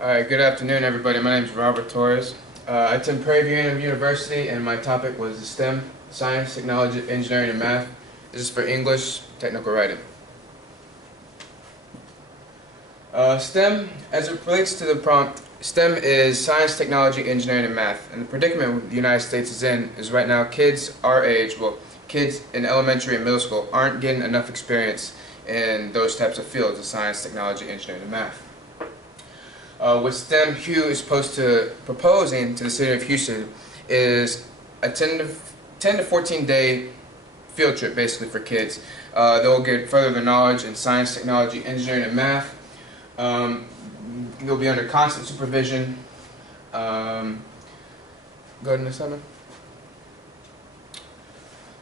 Alright, good afternoon everybody. My name is Robert Torres. I attend Prairie View A&M University and my topic was STEM, Science, Technology, Engineering, and Math. This is for English, Technical Writing. STEM, as it relates to the prompt, STEM is Science, Technology, Engineering, and Math. And the predicament the United States is in is right now kids our age, well, kids in elementary and middle school aren't getting enough experience in those types of fields of science, technology, engineering, and math. What STEM Hugh is supposed to proposing to the city of Houston is a 10 to 14 day field trip basically for kids. They'll get further their knowledge in science, technology, engineering, and math. They'll be under constant supervision. Go ahead and Simon.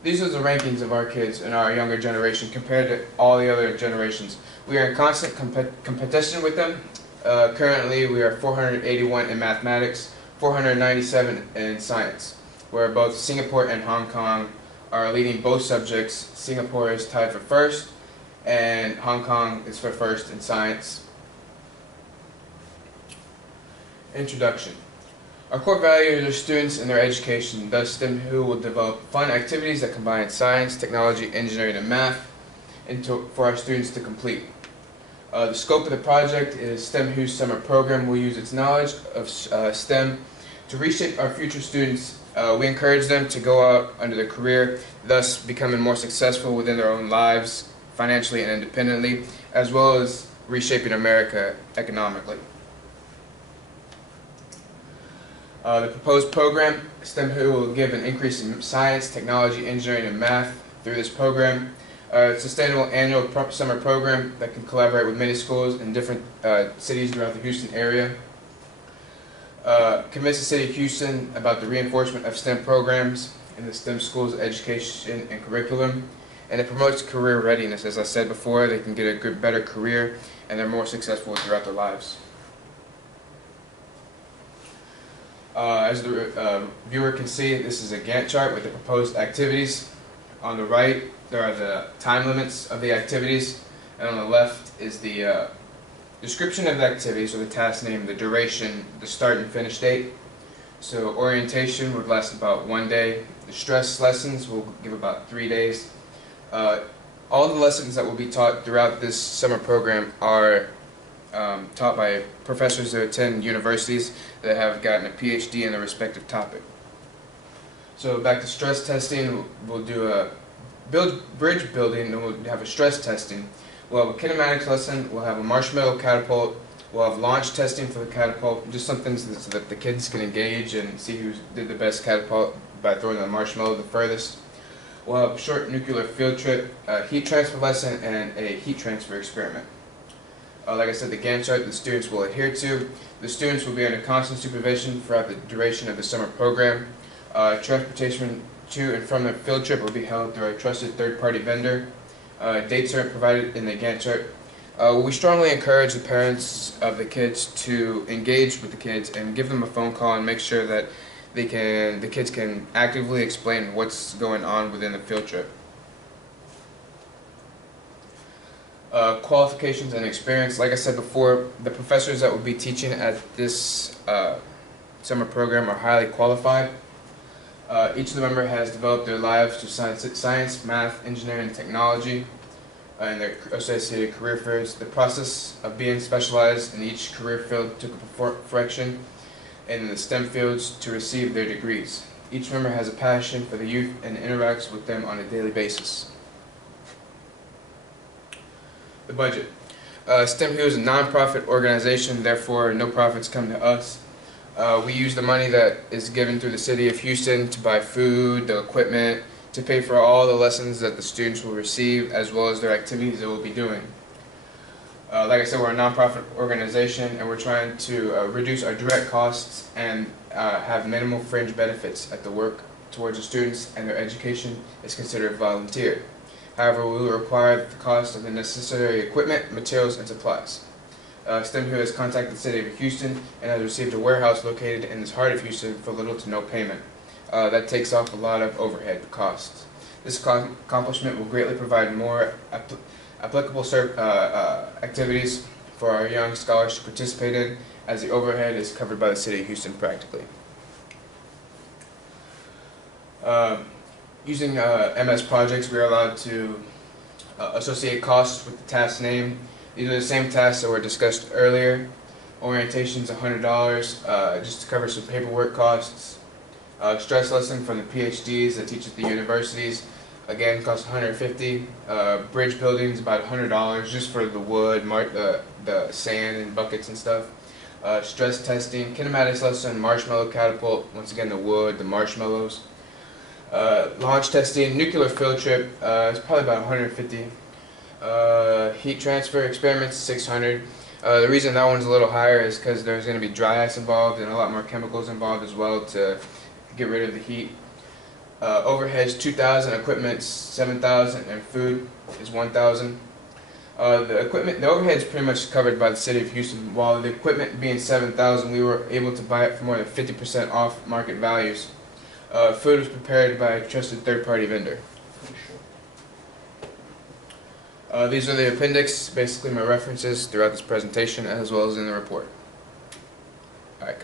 These are the rankings of our kids in our younger generation compared to all the other generations. We are in constant competition with them. Currently, we are 481 in mathematics, 497 in science, where both Singapore and Hong Kong are leading both subjects. Singapore is tied for first, and Hong Kong is for first in science. Introduction. Our core values are students and their education. Thus, STEM Who will develop fun activities that combine science, technology, engineering, and math for our students to complete. The scope of the project is STEM Who's summer program will use its knowledge of STEM to reshape our future students. We encourage them to go out under their career, thus becoming more successful within their own lives, financially and independently, as well as reshaping America economically. The proposed program, STEM Who will give an increase in science, technology, engineering, and math through this program. It's a sustainable annual summer program that can collaborate with many schools in different cities throughout the Houston area. Convince the city of Houston about the reinforcement of STEM programs in the STEM schools' education and curriculum. And it promotes career readiness. As I said before, they can get a better career and they're more successful throughout their lives. As the viewer can see, this is a Gantt chart with the proposed activities. On the right, there are the time limits of the activities, and on the left is the description of the activities, or the task name, the duration, the start and finish date. So orientation would last about 1 day. The stress lessons will give about 3 days. All the lessons that will be taught throughout this summer program are taught by professors that attend universities that have gotten a PhD in their respective topic. So back to stress testing, we'll do a bridge building, and we'll have a stress testing. We'll have a kinematics lesson, we'll have a marshmallow catapult, we'll have launch testing for the catapult, just something so that the kids can engage and see who did the best catapult by throwing the marshmallow the furthest. We'll have a short nuclear field trip, a heat transfer lesson, and a heat transfer experiment. Like I said, the Gantt chart the students will adhere to. The students will be under constant supervision throughout the duration of the summer program. Transportation to and from the field trip will be held through a trusted third-party vendor. Dates are provided in the Gantt chart. We strongly encourage the parents of the kids to engage with the kids and give them a phone call and make sure that the kids can actively explain what's going on within the field trip. Qualifications and experience. Like I said before, the professors that will be teaching at this summer program are highly qualified. Each of the members has developed their lives through science, math, engineering, and technology, and their associated career fields. The process of being specialized in each career field took a perfection in the STEM fields to receive their degrees. Each member has a passion for the youth and interacts with them on a daily basis. The budget. STEM Who is a non-profit organization, therefore no profits come to us. We use the money that is given through the city of Houston to buy food, the equipment, to pay for all the lessons that the students will receive, as well as their activities they will be doing. Like I said, we're a non-profit organization, and we're trying to reduce our direct costs and have minimal fringe benefits at the work towards the students, and their education is considered volunteer. However, we will require the cost of the necessary equipment, materials, and supplies. STEM Who has contacted the city of Houston and has received a warehouse located in the heart of Houston for little to no payment. That takes off a lot of overhead costs. This accomplishment will greatly provide more applicable activities for our young scholars to participate in, as the overhead is covered by the City of Houston practically. Using MS Projects, we are allowed to associate costs with the task name. These are the same tasks that were discussed earlier. Orientation is $100, just to cover some paperwork costs. Stress lesson from the PhDs that teach at the universities, again, costs $150. Bridge building is about $100 just for the wood, the sand and buckets and stuff. Stress testing, kinematics lesson, marshmallow catapult, once again the wood, the marshmallows. Launch testing, nuclear field trip, it's probably about 150. Heat transfer experiments, 600. The reason that one's a little higher is because there's going to be dry ice involved and a lot more chemicals involved as well to get rid of the heat. Overheads 2,000, equipment 7,000, and food is 1,000. The overhead is pretty much covered by the City of Houston. While the equipment being 7,000, we were able to buy it for more than 50% off market values. Food was prepared by a trusted third-party vendor. These are the appendix, basically my references throughout this presentation as well as in the report. All right.